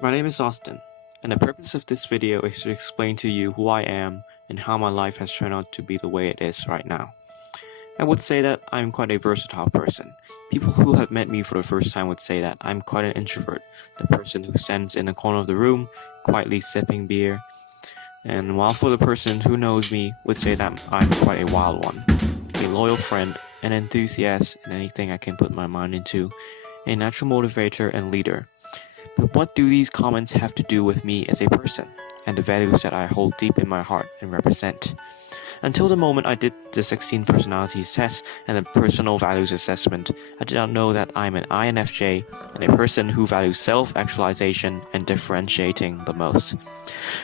My name is Austin, and the purpose of this video is to explain to you who I am and how my life has turned out to be the way it is right now. I would say that I'm quite a versatile person. People who have met me for the first time would say that I'm quite an introvert, the person who stands in the corner of the room, quietly sipping beer, and while for the person who knows me would say that I'm quite a wild one, a loyal friend, an enthusiast in anything I can put my mind into, a natural motivator and leader. But what do these comments have to do with me as a person, and the values that I hold deep in my heart and represent? Until the moment I did the 16 personalities test and the personal values assessment, I did not know that I'm an INFJ and a person who values self-actualization and differentiating the most.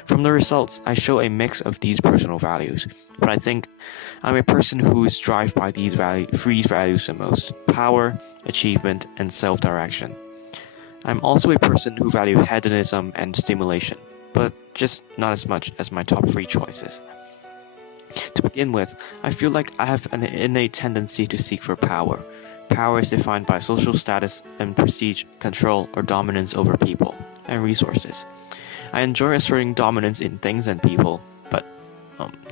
From the results, I show a mix of these personal values, but I think I'm a person who is driven by these values the most: power, achievement, and self-direction. I'm also a person who values hedonism and stimulation, but just not as much as my top 3 choices. To begin with, I feel like I have an innate tendency to seek for power. Power is defined by social status and prestige, control, or dominance over people and resources. I enjoy asserting dominance in things and people, but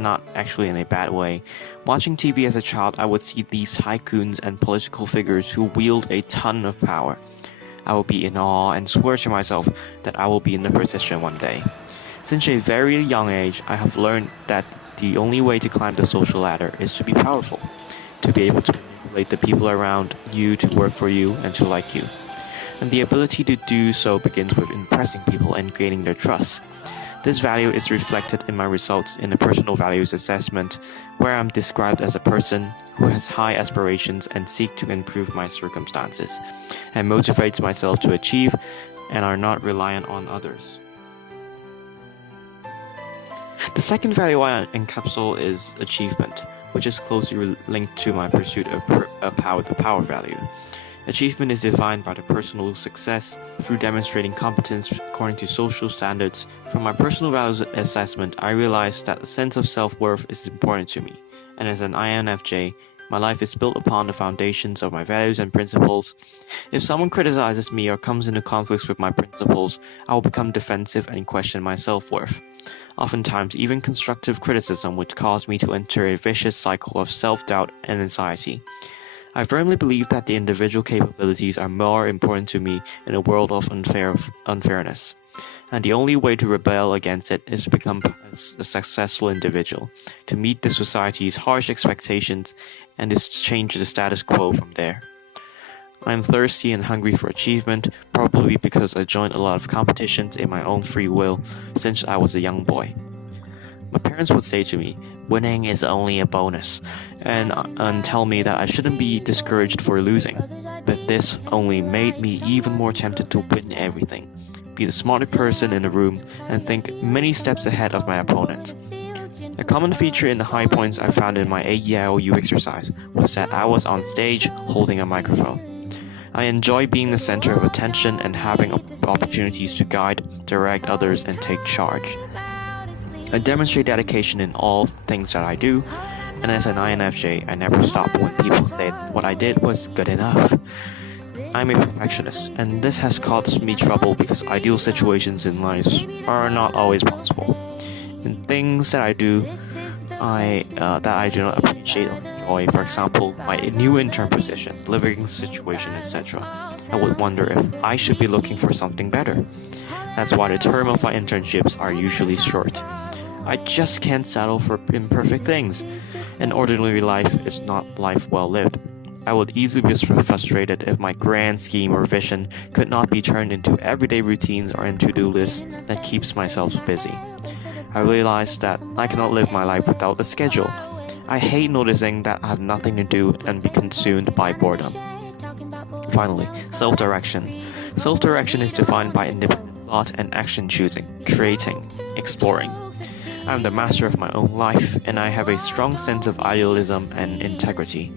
not actually in a bad way. Watching TV as a child, I would see these tycoons and political figures who wield a ton of power. I will be in awe and swear to myself that I will be in the position one day. Since a very young age, I have learned that the only way to climb the social ladder is to be powerful, to be able to manipulate the people around you to work for you and to like you. And the ability to do so begins with impressing people and gaining their trust. This value is reflected in my results in the personal values assessment, where I'm described as a person who has high aspirations and seek to improve my circumstances, and motivates myself to achieve and are not reliant on others. The second value I encapsulate is achievement, which is closely linked to my pursuit of the power value. Achievement is defined by the personal success through demonstrating competence according to social standards. From my personal values assessment, I realized that a sense of self-worth is important to me, and as an INFJ, my life is built upon the foundations of my values and principles. If someone criticizes me or comes into conflicts with my principles, I will become defensive and question my self-worth. Oftentimes, even constructive criticism would cause me to enter a vicious cycle of self-doubt and anxiety. I firmly believe that the individual capabilities are more important to me in a world of unfairness. And the only way to rebel against it is to become a successful individual, to meet the society's harsh expectations and to change the status quo from there. I am thirsty and hungry for achievement, probably because I joined a lot of competitions in my own free will since I was a young boy. My parents would say to me, winning is only a bonus, and tell me that I shouldn't be discouraged for losing. But this only made me even more tempted to win everything, be the smartest person in the room, and think many steps ahead of my opponents. A common feature in the high points I found in my AEIOU exercise was that I was on stage holding a microphone. I enjoy being the center of attention and having opportunities to guide, direct others, and take charge. I demonstrate dedication in all things that I do, and as an INFJ, I never stop when people say that what I did was good enough. I'm a perfectionist, and this has caused me trouble because ideal situations in life are not always possible. In things that I do, that I do not appreciate or enjoy, for example, my new intern position, living situation, etc., I would wonder if I should be looking for something better. That's why the term of my internships are usually short. I just can't settle for imperfect things. An ordinary life is not life well lived. I would easily be frustrated if my grand scheme or vision could not be turned into everyday routines or into to-do lists that keeps myself busy. I realized that I cannot live my life without a schedule. I hate noticing that I have nothing to do and be consumed by boredom. Finally, self-direction. Self-direction is defined by independent thought and action choosing, creating, exploring. I am the master of my own life, and I have a strong sense of idealism and integrity.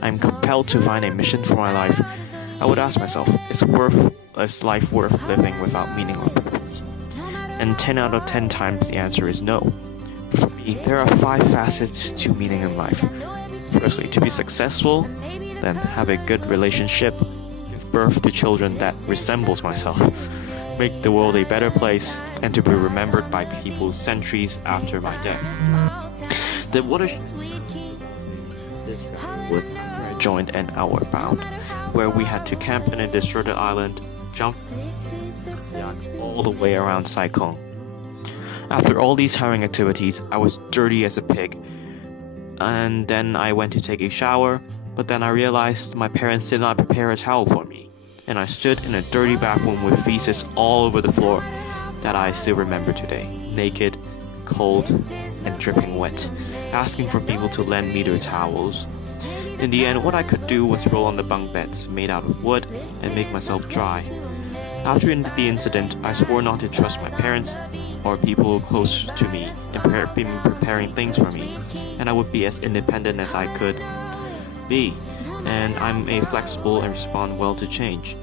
I am compelled to find a mission for my life. I would ask myself, is life worth living without meaning or purpose? And 10 out of 10 times the answer is no. For me, there are 5 facets to meaning in life. Firstly, to be successful, then have a good relationship, give birth to children that resembles myself, make the world a better place, and to be remembered by people centuries after my death. The watershed was after I joined an Outward Bound, where we had to camp in a deserted island, jump all the way around Saikong. After all these tiring activities, I was dirty as a pig, and then I went to take a shower, but then I realized my parents did not prepare a towel for me, and I stood in a dirty bathroom with feces all over the floor that I still remember today, naked, cold, and dripping wet, asking for people to lend me their towels. In the end, what I could do was roll on the bunk beds made out of wood and make myself dry. After the incident, I swore not to trust my parents or people close to me in preparing things for me, and I would be as independent as I could be, and I'm a flexible and respond well to change.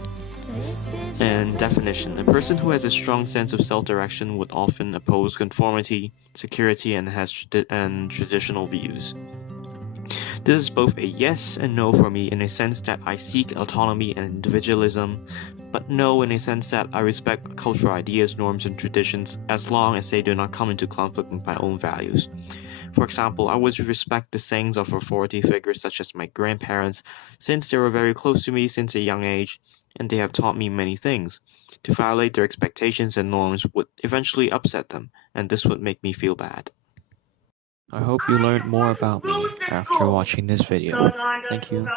And definition: a person who has a strong sense of self-direction would often oppose conformity, security, and has traditional views. This is both a yes and no for me in a sense that I seek autonomy and individualism, but no in a sense that I respect cultural ideas, norms, and traditions as long as they do not come into conflict with my own values. For example, I would respect the sayings of authority figures such as my grandparents, since they were very close to me since a young age, and they have taught me many things. To violate their expectations and norms would eventually upset them, and this would make me feel bad. I hope you learned more about me after watching this video. Thank you.